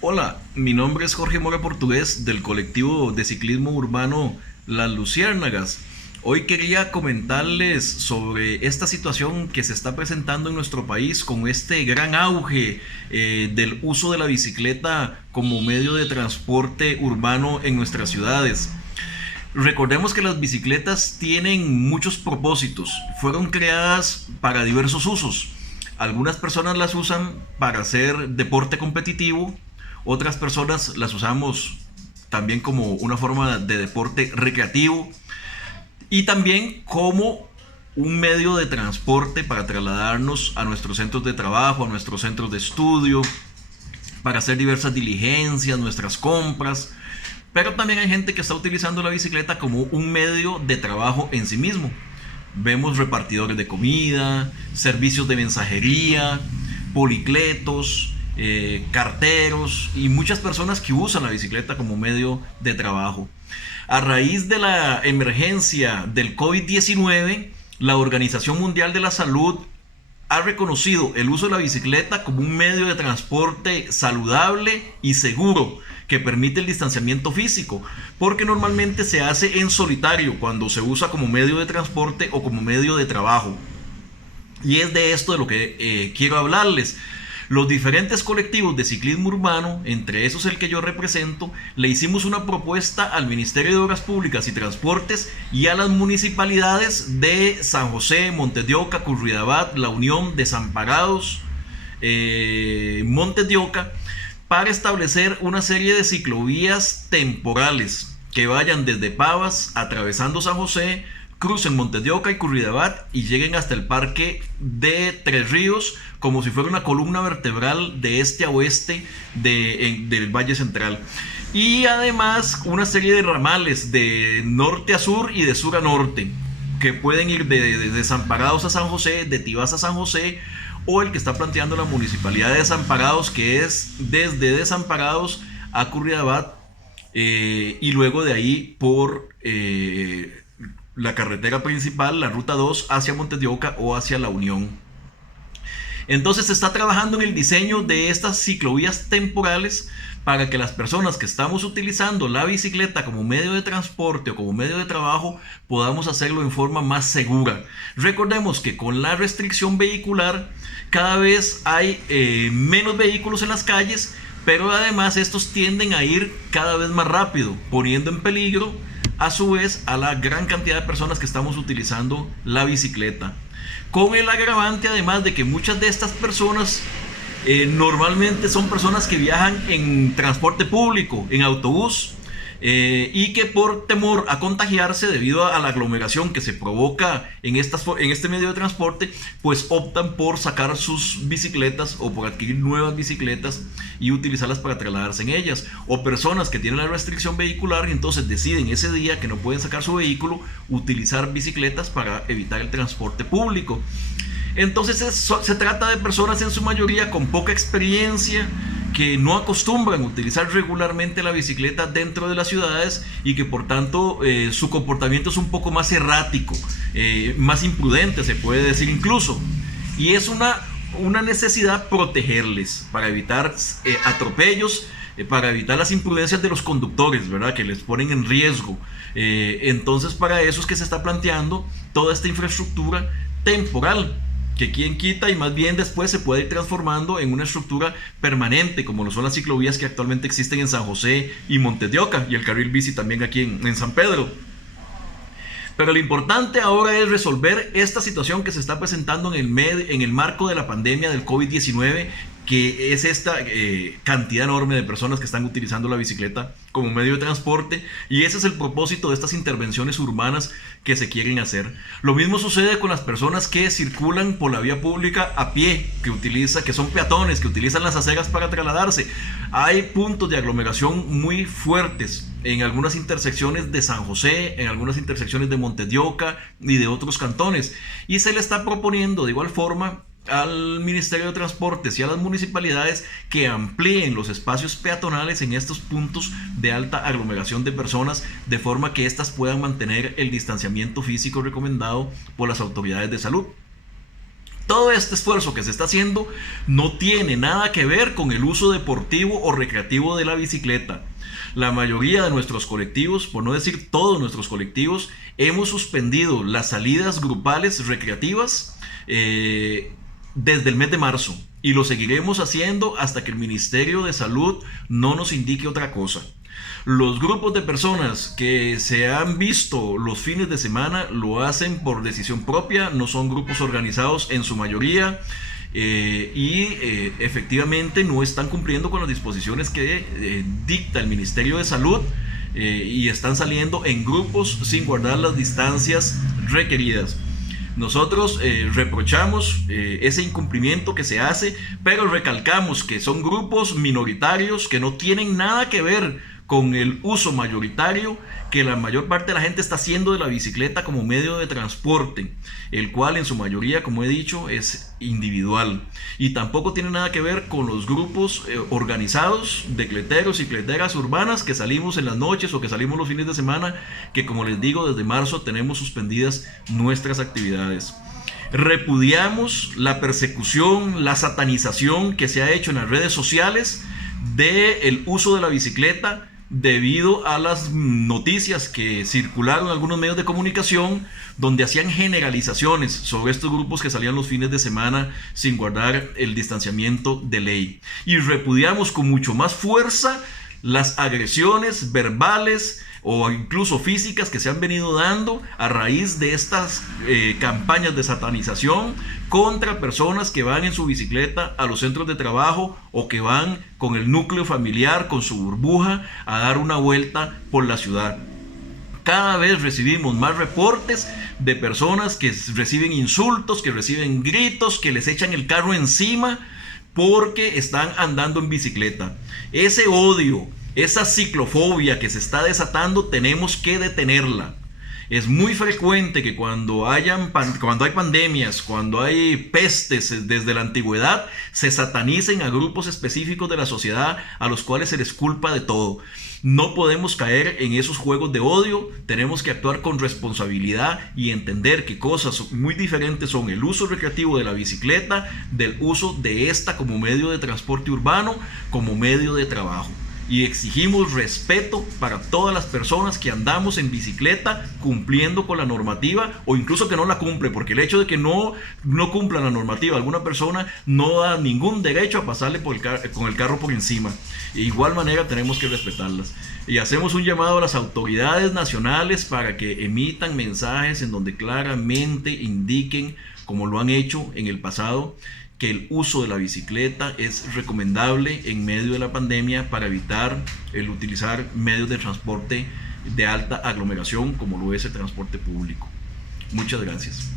Hola, mi nombre es Jorge Mora Portugués del colectivo de ciclismo urbano Las Luciérnagas. Hoy quería comentarles sobre esta situación que se está presentando en nuestro país con este gran auge del uso de la bicicleta como medio de transporte urbano en nuestras ciudades. Recordemos que las bicicletas tienen muchos propósitos, fueron creadas para diversos usos. Algunas personas las usan para hacer deporte competitivo, otras personas las usamos también como una forma de deporte recreativo y también como un medio de transporte para trasladarnos a nuestros centros de trabajo, a nuestros centros de estudio, para hacer diversas diligencias, nuestras compras. Pero también hay gente que está utilizando la bicicleta como un medio de trabajo en sí mismo. Vemos repartidores de comida, servicios de mensajería, policletos, carteros y muchas personas que usan la bicicleta como medio de trabajo. A raíz de la emergencia del COVID-19, la Organización Mundial de la Salud ha reconocido el uso de la bicicleta como un medio de transporte saludable y seguro que permite el distanciamiento físico, porque normalmente se hace en solitario cuando se usa como medio de transporte o como medio de trabajo. Y es de esto de lo que quiero hablarles. Los diferentes colectivos de ciclismo urbano, entre esos el que yo represento, le hicimos una propuesta al Ministerio de Obras Públicas y Transportes y a las municipalidades de San José, Montes de Oca, Curridabat, La Unión, Desamparados, Montes de Oca, para establecer una serie de ciclovías temporales que vayan desde Pavas, atravesando San José, crucen Montes de Oca y Curridabat y lleguen hasta el parque de Tres Ríos como si fuera una columna vertebral de este a oeste del Valle Central. Y además una serie de ramales de norte a sur y de sur a norte que pueden ir de Desamparados a San José, de Tibás a San José, o el que está planteando la municipalidad de Desamparados, que es desde Desamparados a Curridabat y luego de ahí por la carretera principal, la ruta 2 hacia Montes de Oca o hacia La Unión. Entonces se está trabajando en el diseño de estas ciclovías temporales para que las personas que estamos utilizando la bicicleta como medio de transporte o como medio de trabajo podamos hacerlo en forma más segura. Recordemos que con la restricción vehicular cada vez hay menos vehículos en las calles, pero además estos tienden a ir cada vez más rápido, poniendo en peligro a su vez a la gran cantidad de personas que estamos utilizando la bicicleta. Con el agravante además de que muchas de estas personas normalmente son personas que viajan en transporte público, en autobús, y que por temor a contagiarse debido a la aglomeración que se provoca en este medio de transporte, pues optan por sacar sus bicicletas o por adquirir nuevas bicicletas y utilizarlas para trasladarse en ellas. O personas que tienen la restricción vehicular y entonces deciden ese día que no pueden sacar su vehículo, utilizar bicicletas para evitar el transporte público. Entonces se trata de personas en su mayoría con poca experiencia, que no acostumbran a utilizar regularmente la bicicleta dentro de las ciudades y que por tanto su comportamiento es un poco más errático, más imprudente se puede decir incluso. Y es una necesidad protegerles para evitar atropellos, para evitar las imprudencias de los conductores, ¿verdad? Que les ponen en riesgo. Entonces para eso es que se está planteando toda esta infraestructura temporal, que quien quita y más bien después se puede ir transformando en una estructura permanente, como lo son las ciclovías que actualmente existen en San José y Montes de Oca, y el carril bici también aquí en San Pedro. Pero lo importante ahora es resolver esta situación que se está presentando en el marco de la pandemia del COVID-19, que es esta cantidad enorme de personas que están utilizando la bicicleta como medio de transporte, y ese es el propósito de estas intervenciones urbanas que se quieren hacer. Lo mismo sucede con las personas que circulan por la vía pública a pie, que son peatones, que utilizan las aceras para trasladarse. Hay puntos de aglomeración muy fuertes en algunas intersecciones de San José, en algunas intersecciones de Montes de Oca y de otros cantones, y se le está proponiendo de igual forma al Ministerio de Transportes y a las municipalidades que amplíen los espacios peatonales en estos puntos de alta aglomeración de personas, de forma que éstas puedan mantener el distanciamiento físico recomendado por las autoridades de salud. Todo este esfuerzo que se está haciendo no tiene nada que ver con el uso deportivo o recreativo de la bicicleta. La mayoría de nuestros colectivos, por no decir todos nuestros colectivos, hemos suspendido las salidas grupales recreativas desde el mes de marzo, y lo seguiremos haciendo hasta que el Ministerio de Salud no nos indique otra cosa. Los grupos de personas que se han visto los fines de semana lo hacen por decisión propia, no son grupos organizados en su mayoría, efectivamente no están cumpliendo con las disposiciones que dicta el Ministerio de Salud, y están saliendo en grupos sin guardar las distancias requeridas. Nosotros reprochamos ese incumplimiento que se hace, pero recalcamos que son grupos minoritarios que no tienen nada que ver con el uso mayoritario que la mayor parte de la gente está haciendo de la bicicleta como medio de transporte, el cual en su mayoría, como he dicho, es individual, y tampoco tiene nada que ver con los grupos organizados de cleteros y cleteras urbanas que salimos en las noches o que salimos los fines de semana, que, como les digo, desde marzo tenemos suspendidas nuestras actividades. Repudiamos la persecución, la satanización que se ha hecho en las redes sociales del uso de la bicicleta, debido a las noticias que circularon en algunos medios de comunicación, donde hacían generalizaciones sobre estos grupos que salían los fines de semana sin guardar el distanciamiento de ley. Y repudiamos con mucho más fuerza las agresiones verbales o incluso físicas que se han venido dando a raíz de estas campañas de satanización contra personas que van en su bicicleta a los centros de trabajo, o que van con el núcleo familiar, con su burbuja, a dar una vuelta por la ciudad. Cada vez recibimos más reportes de personas que reciben insultos, que reciben gritos, que les echan el carro encima porque están andando en bicicleta. Ese odio, esa ciclofobia que se está desatando, tenemos que detenerla. Es muy frecuente que cuando hay pandemias, cuando hay pestes desde la antigüedad, se satanicen a grupos específicos de la sociedad a los cuales se les culpa de todo. No podemos caer en esos juegos de odio, tenemos que actuar con responsabilidad y entender que cosas muy diferentes son el uso recreativo de la bicicleta del uso de esta como medio de transporte urbano, como medio de trabajo. Y exigimos respeto para todas las personas que andamos en bicicleta cumpliendo con la normativa, o incluso que no la cumple, porque el hecho de que no cumpla la normativa alguna persona no da ningún derecho a pasarle con el carro por encima. De igual manera tenemos que respetarlas. Y hacemos un llamado a las autoridades nacionales para que emitan mensajes en donde claramente indiquen, como lo han hecho en el pasado, que el uso de la bicicleta es recomendable en medio de la pandemia para evitar el utilizar medios de transporte de alta aglomeración como lo es el transporte público. Muchas gracias.